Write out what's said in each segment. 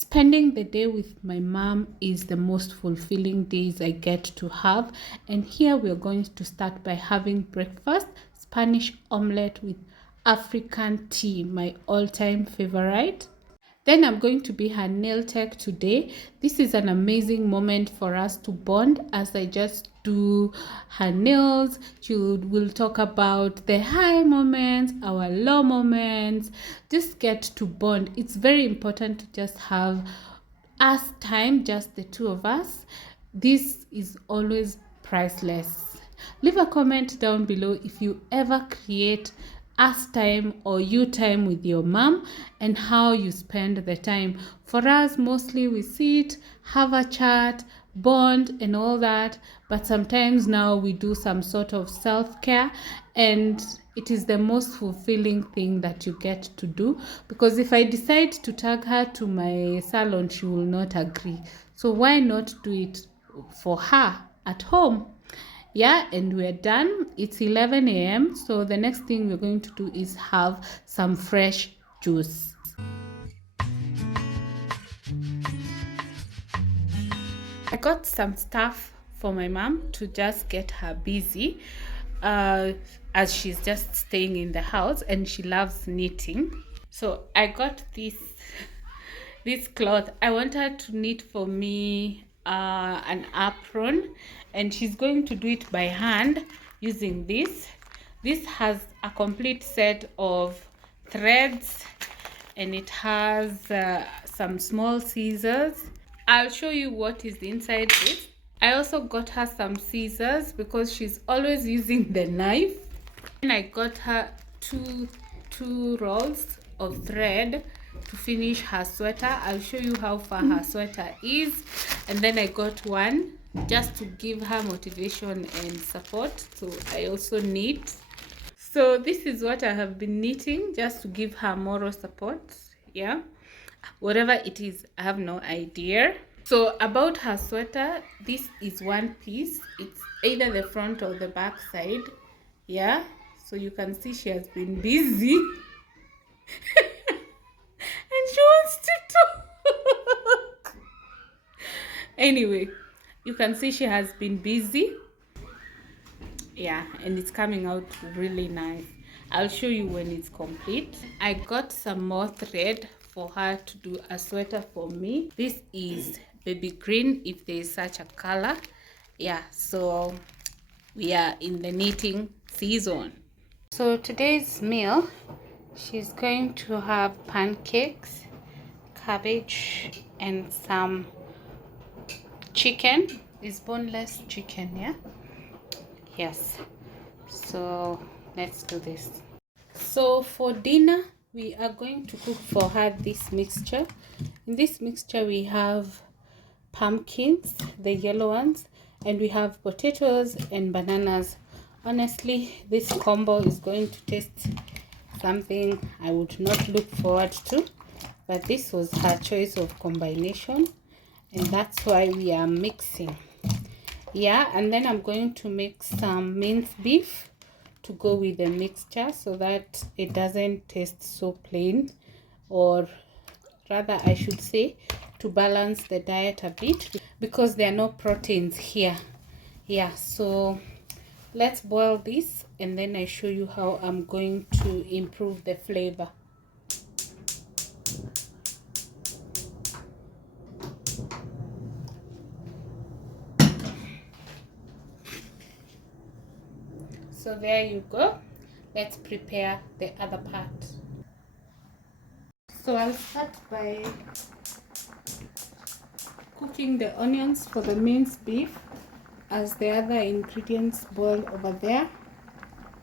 Spending the day with my mom is the most fulfilling days I get to have. And here we're going to start by having breakfast, Spanish omelette with African tea, my all-time favorite. Then I'm going to be her nail tech today. This is an amazing moment for us to bond as I just do her nails. We'll talk about the high moments, our low moments, just get to bond. It's very important to just have us time, just the two of us. This is always priceless. Leave a comment down below if you ever create us time or you time with your mom and how you spend the time. For us, mostly we sit, have a chat, bond and all that, but sometimes now we do some sort of self-care, and it is the most fulfilling thing that you get to do, because if I decide to tag her to my salon, she will not agree. So why not do it for her at home? Yeah, and we're done. It's 11 a.m. So the next thing we're going to do is have some fresh juice. I got some stuff for my mom to just get her busy, as she's just staying in the house and she loves knitting. So I got this cloth. I want her to knit for me an apron, and she's going to do it by hand using this. This has a complete set of threads, and it has some small scissors. I'll show you what is inside this. I also got her some scissors because she's always using the knife, and I got her two rolls of thread to finish her sweater. I'll show you how far her sweater is, and then I got one just to give her motivation and support. So I also knit. So this is what I have been knitting just to give her moral support. Yeah, whatever it is, I have no idea. So about her sweater, this is one piece. It's either the front or the back side. Yeah, so you can see she has been busy. And she wants to talk. Anyway, you can see she has been busy. Yeah, and it's coming out really nice. I'll show you when it's complete. I got some more thread for her to do a sweater for me. This is baby green, if there is such a color. Yeah, so we are in the knitting season. So today's meal, she's going to have pancakes, cabbage, and some chicken. It's boneless chicken, yeah? Yes. So let's do this. So for dinner, we are going to cook for her this mixture. In this mixture, we have pumpkins, the yellow ones, and we have potatoes and bananas. Honestly, this combo is going to taste something I would not look forward to, but this was her choice of combination, and that's why we are mixing. Yeah, and then I'm going to make some minced beef to go with the mixture so that it doesn't taste so plain, or rather I should say to balance the diet a bit, because there are no proteins here. Yeah, so let's boil this and then I show you how I'm going to improve the flavor. So there you go. Let's prepare the other part. So I'll start by cooking the onions for the minced beef as the other ingredients boil over there.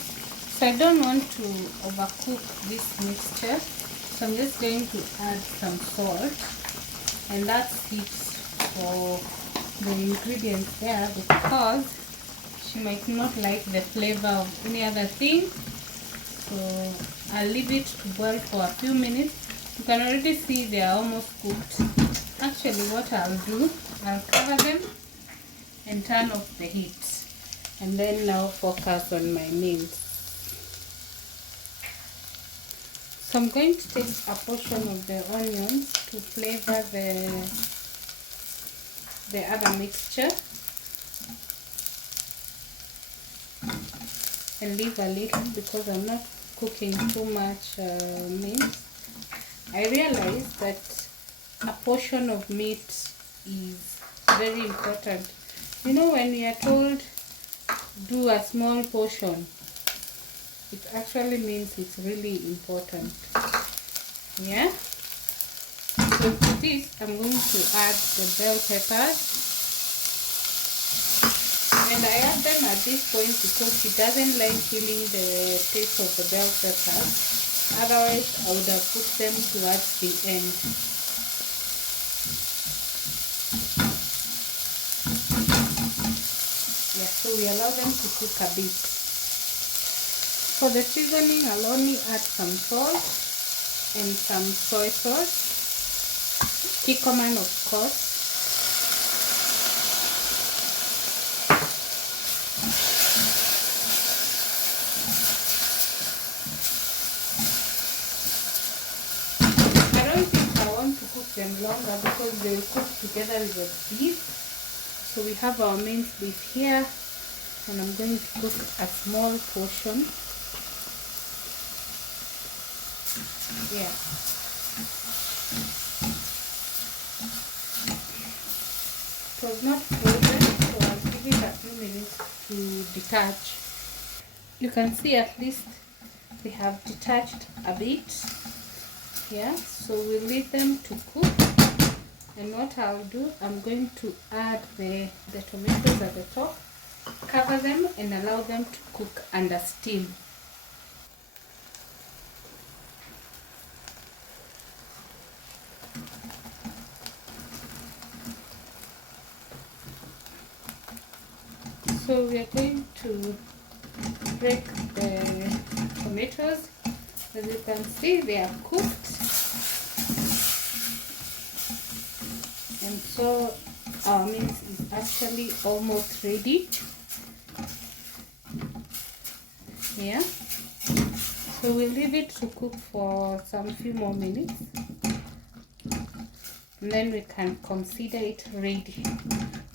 So I don't want to overcook this mixture, so I'm just going to add some salt, and that's it for the ingredients there, because she might not like the flavor of any other thing. So I'll leave it to boil for a few minutes. You can already see they are almost cooked. Actually, what I'll do, I'll cover them and turn off the heat, and then now focus on my meals. So I'm going to take a portion of the onions to flavor the other mixture and leave a little because I'm not cooking too much meat. I realized that a portion of meat is very important. You know, when we are told do a small portion, it actually means it's really important. Yeah. So to this, I'm going to add the bell peppers, and I add them at this point because she doesn't like feeling the taste of the bell peppers. Otherwise, I would have put them towards the end. Yeah, so we allow them to cook a bit. For the seasoning, I'll only add some salt and some soy sauce. Kikoman, of course. I don't think I want to cook them longer because they will cook together with the beef. So we have our minced beef here, and I'm going to cook a small portion. Yeah. It was not frozen, so I'll give it a few minutes to detach. You can see at least they have detached a bit. Yeah, so we'll leave them to cook. And what I'll do, I'm going to add the tomatoes at the top, cover them and allow them to cook under steam. So we are going to break the tomatoes. As you can see, they are cooked. And so our mince is actually almost ready. Yeah. So we'll leave it to cook for some few more minutes. And then we can consider it ready.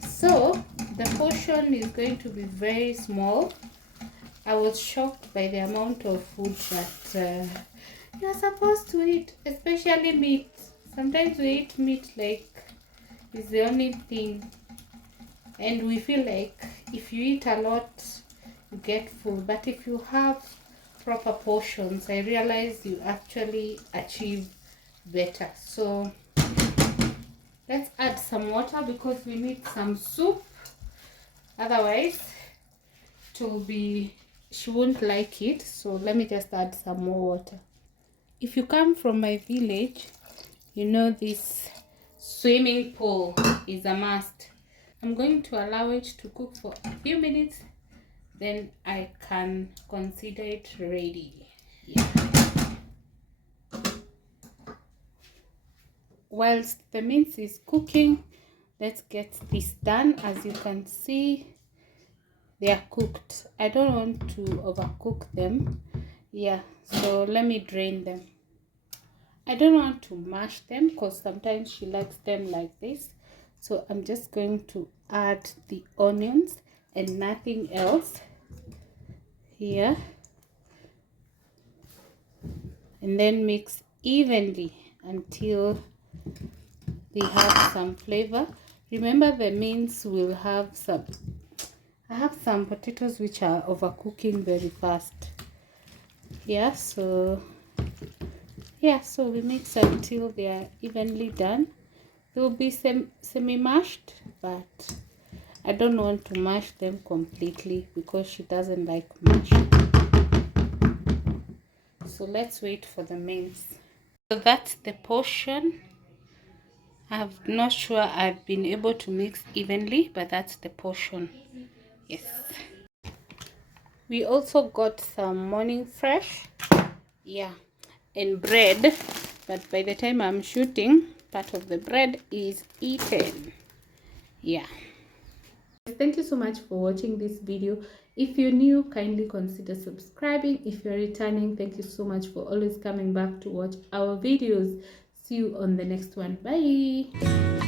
So the portion is going to be very small. I was shocked by the amount of food that you're supposed to eat, especially meat. Sometimes we eat meat like it's the only thing, and we feel like if you eat a lot, you get full. But if you have proper portions, I realize you actually achieve better. So let's add some water because we need some soup. Otherwise, she won't like it. So let me just add some more water. If you come from my village, you know this swimming pool is a must. I'm going to allow it to cook for a few minutes, then I can consider it ready. Yeah. Whilst the mince is cooking, let's get this done. As you can see, they are cooked. I don't want to overcook them. Yeah, so let me drain them. I don't want to mash them because sometimes she likes them like this. So I'm just going to add the onions and nothing else here, and then mix evenly until they have some flavor. Remember, the mince will have some, I have some potatoes which are overcooking very fast. Yeah, so we mix until they are evenly done. They will be semi-mashed, but I don't want to mash them completely because she doesn't like mash. So let's wait for the mince. So that's the portion. I'm not sure I've been able to mix evenly, but that's the portion. Yes. We also got some morning fresh. Yeah. And bread. But by the time I'm shooting, part of the bread is eaten. Yeah. thank you so much for watching this video. If you're new, kindly consider subscribing. If you're returning, thank you so much for always coming back to watch our videos. See you on the next one. Bye.